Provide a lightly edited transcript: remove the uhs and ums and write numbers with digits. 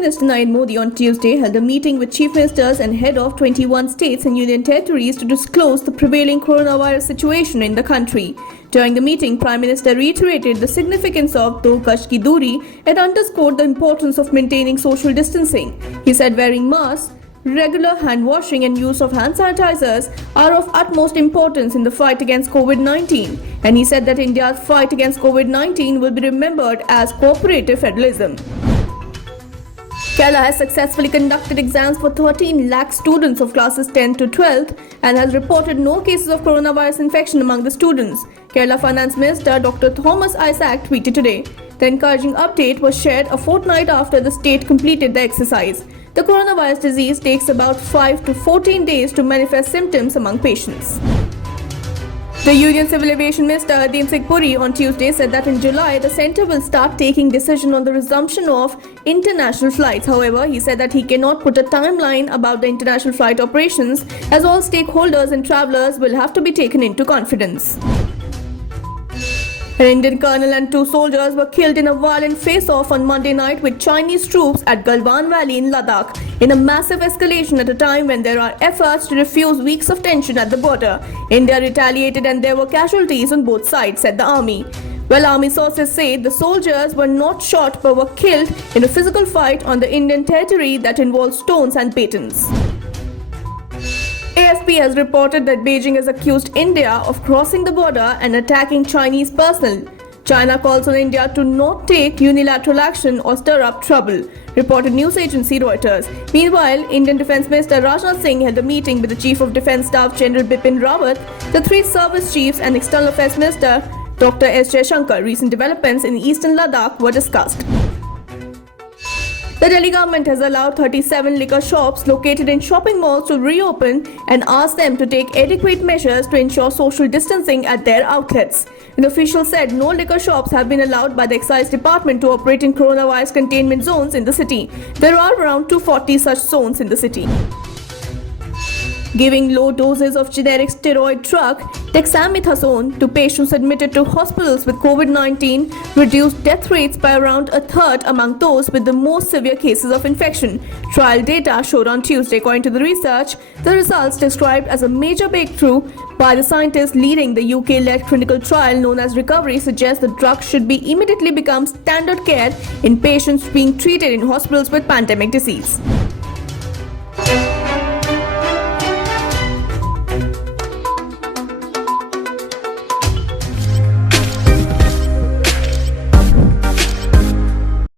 Minister Narendra Modi on Tuesday held a meeting with chief ministers and head of 21 states and union territories to disclose the prevailing coronavirus situation in the country. During the meeting, Prime Minister reiterated the significance of do gaj ki doori and underscored the importance of maintaining social distancing. He said wearing masks, regular hand washing and use of hand sanitizers are of utmost importance in the fight against COVID-19. And he said that India's fight against COVID-19 will be remembered as cooperative federalism. Kerala has successfully conducted exams for 13 lakh students of classes 10 to 12 and has reported no cases of coronavirus infection among the students. Kerala Finance Minister Dr. Thomas Isaac tweeted today. The encouraging update was shared a fortnight after the state completed the exercise. The coronavirus disease takes about 5 to 14 days to manifest symptoms among patients. The Union Civil Aviation Minister Hardeep Puri on Tuesday said that in July, the centre will start taking decision on the resumption of international flights. However, he said that he cannot put a timeline about the international flight operations as all stakeholders and travellers will have to be taken into confidence. An Indian colonel and 2 soldiers were killed in a violent face-off on Monday night with Chinese troops at Galwan Valley in Ladakh, in a massive escalation at a time when there are efforts to defuse weeks of tension at the border. India retaliated and there were casualties on both sides, said the army. Well, army sources say the soldiers were not shot but were killed in a physical fight on the Indian territory that involved stones and batons. AFP has reported that Beijing has accused India of crossing the border and attacking Chinese personnel. China calls on India to not take unilateral action or stir up trouble, reported news agency Reuters. Meanwhile, Indian Defence Minister Singh held a meeting with the Chief of Defence Staff General Bipin Rawat, the 3 service chiefs and External Affairs Minister Dr. S. Jaishankar. Recent developments in eastern Ladakh were discussed. The Delhi government has allowed 37 liquor shops located in shopping malls to reopen and asked them to take adequate measures to ensure social distancing at their outlets. An official said no liquor shops have been allowed by the excise department to operate in coronavirus containment zones in the city. There are around 240 such zones in the city. Giving low doses of generic steroid drug dexamethasone to patients admitted to hospitals with COVID-19 reduced death rates by around a third among those with the most severe cases of infection. Trial data showed on Tuesday. According to the research, the results described as a major breakthrough by the scientists leading the UK-led clinical trial known as Recovery suggest the drug should be immediately become standard care in patients being treated in hospitals with pandemic disease.